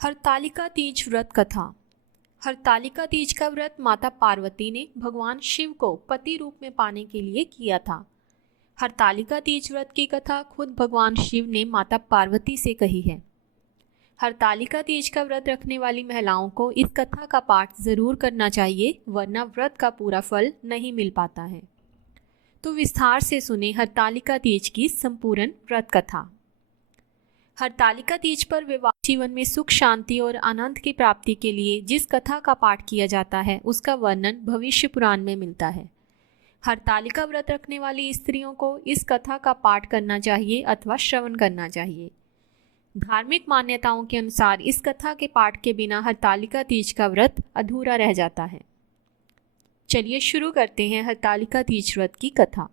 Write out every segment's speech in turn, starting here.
हरतालिका तीज व्रत कथा। हरतालिका तीज का व्रत माता पार्वती ने भगवान शिव को पति रूप में पाने के लिए किया था। हरतालिका तीज व्रत की कथा खुद भगवान शिव ने माता पार्वती से कही है। हरतालिका तीज का व्रत रखने वाली महिलाओं को इस कथा का पाठ जरूर करना चाहिए, वरना व्रत का पूरा फल नहीं मिल पाता है। तो विस्तार से सुने हरतालिका तीज की संपूर्ण व्रत कथा। हरतालिका तीज पर विवाह जीवन में सुख, शांति और आनंद की प्राप्ति के लिए जिस कथा का पाठ किया जाता है उसका वर्णन भविष्य पुराण में मिलता है। हरतालिका व्रत रखने वाली स्त्रियों को इस कथा का पाठ करना चाहिए अथवा श्रवण करना चाहिए। धार्मिक मान्यताओं के अनुसार इस कथा के पाठ के बिना हरतालिका तीज का व्रत अधूरा रह जाता है। चलिए शुरू करते हैं हरतालिका तीज व्रत की कथा।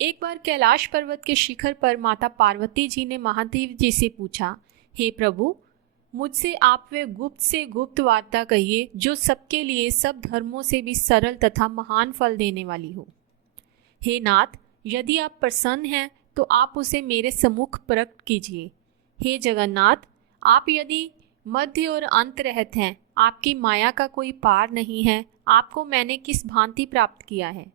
एक बार कैलाश पर्वत के शिखर पर माता पार्वती जी ने महादेव जी से पूछा, हे प्रभु, मुझसे आप वे गुप्त से गुप्त वार्ता कहिए जो सबके लिए सब धर्मों से भी सरल तथा महान फल देने वाली हो। हे नाथ, यदि आप प्रसन्न हैं तो आप उसे मेरे सम्मुख प्रकट कीजिए। हे जगन्नाथ, आप यदि मध्य और अंत रहते हैं, आपकी माया का कोई पार नहीं है, आपको मैंने किस भांति प्राप्त किया है?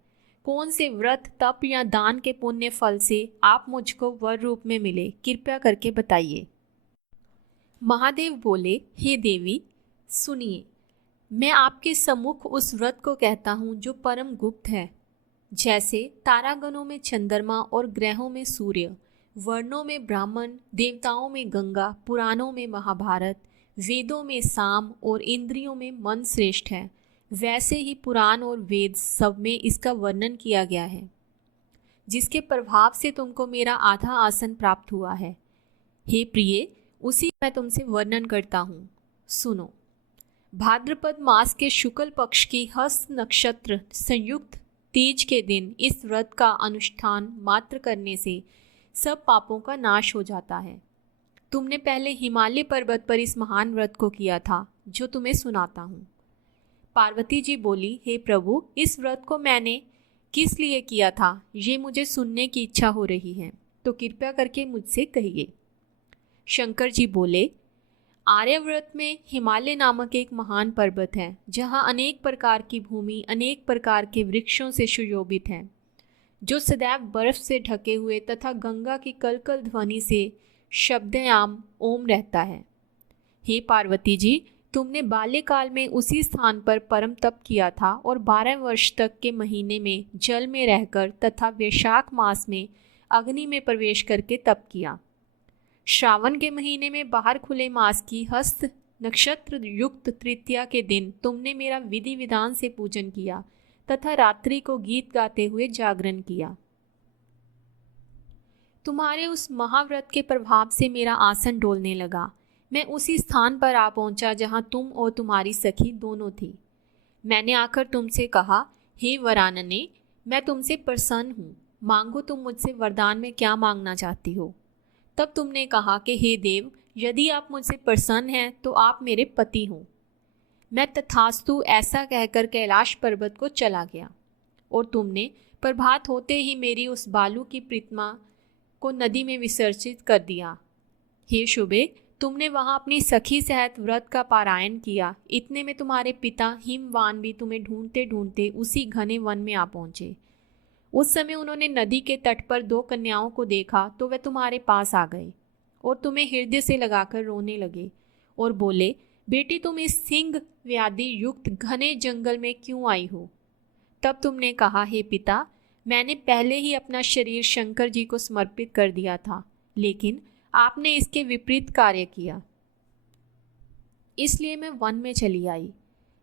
कौन से व्रत, तप या दान के पुण्य फल से आप मुझको वर रूप में मिले, कृपया करके बताइए। महादेव बोले, हे देवी, सुनिए, मैं आपके सम्मुख उस व्रत को कहता हूँ जो परम गुप्त है। जैसे तारागणों में चंद्रमा और ग्रहों में सूर्य, वर्णों में ब्राह्मण, देवताओं में गंगा, पुराणों में महाभारत, वेदों में साम और इंद्रियों में मन श्रेष्ठ है, वैसे ही पुराण और वेद सब में इसका वर्णन किया गया है, जिसके प्रभाव से तुमको मेरा आधा आसन प्राप्त हुआ है। हे प्रिय, उसी मैं तुमसे वर्णन करता हूँ, सुनो। भाद्रपद मास के शुक्ल पक्ष की हस्त नक्षत्र संयुक्त तीज के दिन इस व्रत का अनुष्ठान मात्र करने से सब पापों का नाश हो जाता है। तुमने पहले हिमालय पर्वत पर इस महान व्रत को किया था, जो तुम्हें सुनाता हूँ। पार्वती जी बोली, हे प्रभु, इस व्रत को मैंने किस लिए किया था, ये मुझे सुनने की इच्छा हो रही है, तो कृपया करके मुझसे कहिए। शंकर जी बोले, आर्यव्रत में हिमालय नामक एक महान पर्वत है, जहाँ अनेक प्रकार की भूमि अनेक प्रकार के वृक्षों से सुशोभित है, जो सदैव बर्फ से ढके हुए तथा गंगा की कलकल ध्वनि से शब्दयाम ओम रहता है। हे पार्वती जी, तुमने बाल्यकाल में उसी स्थान पर परम तप किया था और 12 वर्ष तक के महीने में जल में रहकर तथा वैशाख मास में अग्नि में प्रवेश करके तप किया। श्रावण के महीने में बाहर खुले मास की हस्त नक्षत्र युक्त तृतीया के दिन तुमने मेरा विधि विधान से पूजन किया तथा रात्रि को गीत गाते हुए जागरण किया। तुम्हारे उस महाव्रत के प्रभाव से मेरा आसन डोलने लगा। मैं उसी स्थान पर आ पहुंचा जहां तुम और तुम्हारी सखी दोनों थी। मैंने आकर तुमसे कहा, हे वरानने, मैं तुमसे प्रसन्न हूँ, मांगो तुम मुझसे वरदान में क्या मांगना चाहती हो। तब तुमने कहा कि हे देव, यदि आप मुझसे प्रसन्न हैं तो आप मेरे पति हो। मैं तथास्तु ऐसा कहकर कैलाश पर्वत को चला गया और तुमने प्रभात होते ही मेरी उस बालू की प्रतिमा को नदी में विसर्जित कर दिया। हे शुभे, तुमने वहां अपनी सखी सहित व्रत का पारायण किया। इतने में तुम्हारे पिता हिमवान भी तुम्हें ढूंढते ढूंढते उसी घने वन में आ पहुंचे। उस समय उन्होंने नदी के तट पर 2 कन्याओं को देखा तो वे तुम्हारे पास आ गए और तुम्हें हृदय से लगाकर रोने लगे और बोले, बेटी, तुम इस सिंह व्याधि युक्त घने जंगल में क्यों आई हो? तब तुमने कहा, हे पिता, मैंने पहले ही अपना शरीर शंकर जी को समर्पित कर दिया था, लेकिन आपने इसके विपरीत कार्य किया, इसलिए मैं वन में चली आई।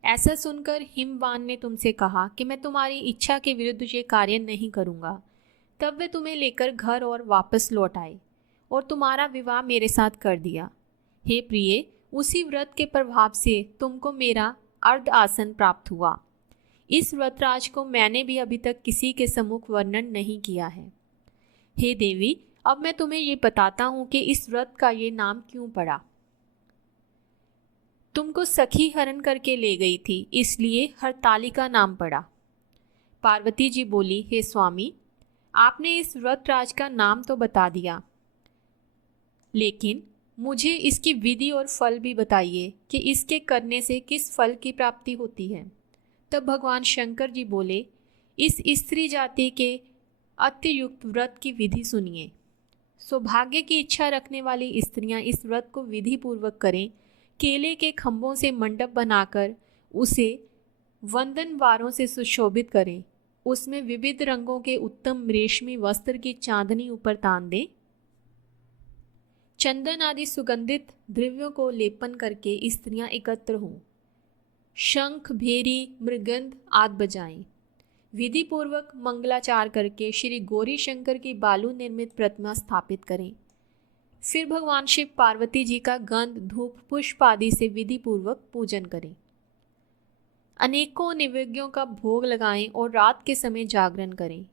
ऐसा सुनकर हिमवान ने तुमसे कहा कि मैं तुम्हारी इच्छा के विरुद्ध ये कार्य नहीं करूँगा। तब वे तुम्हें लेकर घर और वापस लौट आए और तुम्हारा विवाह मेरे साथ कर दिया। हे प्रिय, उसी व्रत के प्रभाव से तुमको मेरा अर्ध आसन प्राप्त हुआ। इस व्रतराज को मैंने भी अभी तक किसी के सम्मुख वर्णन नहीं किया है। हे देवी, अब मैं तुम्हें ये बताता हूँ कि इस व्रत का ये नाम क्यों पड़ा। तुमको सखी हरण करके ले गई थी, इसलिए हरतालिका नाम पड़ा। पार्वती जी बोली, हे स्वामी, आपने इस व्रतराज का नाम तो बता दिया, लेकिन मुझे इसकी विधि और फल भी बताइए कि इसके करने से किस फल की प्राप्ति होती है। तब भगवान शंकर जी बोले, इस स्त्री जाति के अत्युक्त व्रत की विधि सुनिए। सौभाग्य की इच्छा रखने वाली स्त्रियां इस व्रत को विधि पूर्वक करें। केले के खंभों से मंडप बनाकर उसे वंदनवारों से सुशोभित करें। उसमें विविध रंगों के उत्तम रेशमी वस्त्र की चांदनी ऊपर तान दें। चंदन आदि सुगंधित द्रव्यों को लेपन करके स्त्रियां एकत्र हों। शंख, भेरी, मृगंध आदि बजाएं। विधि पूर्वक मंगलाचार करके श्री गौरी शंकर की बालू निर्मित प्रतिमा स्थापित करें। फिर भगवान शिव पार्वती जी का गंध, धूप, पुष्प आदि से विधि पूर्वक पूजन करें। अनेकों नैवेद्यों का भोग लगाएं और रात के समय जागरण करें।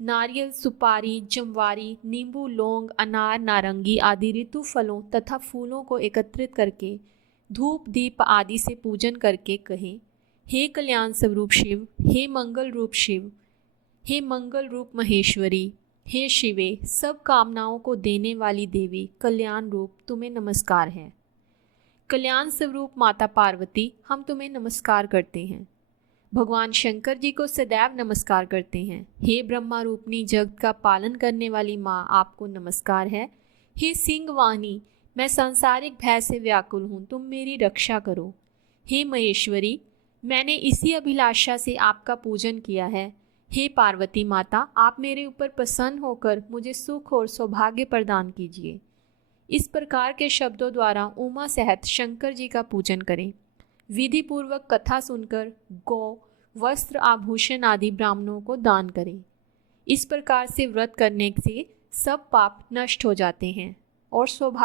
नारियल, सुपारी, जमवारी, नींबू, लौंग, अनार, नारंगी आदि ऋतु फलों तथा फूलों को एकत्रित करके धूप, दीप आदि से पूजन करके कहें, हे कल्याण स्वरूप शिव, हे मंगल रूप शिव, हे मंगल रूप महेश्वरी, हे शिवे, सब कामनाओं को देने वाली देवी, कल्याण रूप तुम्हें नमस्कार है। कल्याण स्वरूप माता पार्वती, हम तुम्हें नमस्कार करते हैं। भगवान शंकर जी को सदैव नमस्कार करते हैं। हे ब्रह्मा रूपनी जगत का पालन करने वाली माँ, आपको नमस्कार है। हे सिंह वाहिनी, मैं सांसारिक भय से व्याकुल हूँ, तुम मेरी रक्षा करो। हे महेश्वरी, मैंने इसी अभिलाषा से आपका पूजन किया है। हे पार्वती माता, आप मेरे ऊपर प्रसन्न होकर मुझे सुख और सौभाग्य प्रदान कीजिए। इस प्रकार के शब्दों द्वारा उमा सहित शंकर जी का पूजन करें। विधि पूर्वक कथा सुनकर गौ, वस्त्र, आभूषण आदि ब्राह्मणों को दान करें। इस प्रकार से व्रत करने से सब पाप नष्ट हो जाते हैं और सौभाग्य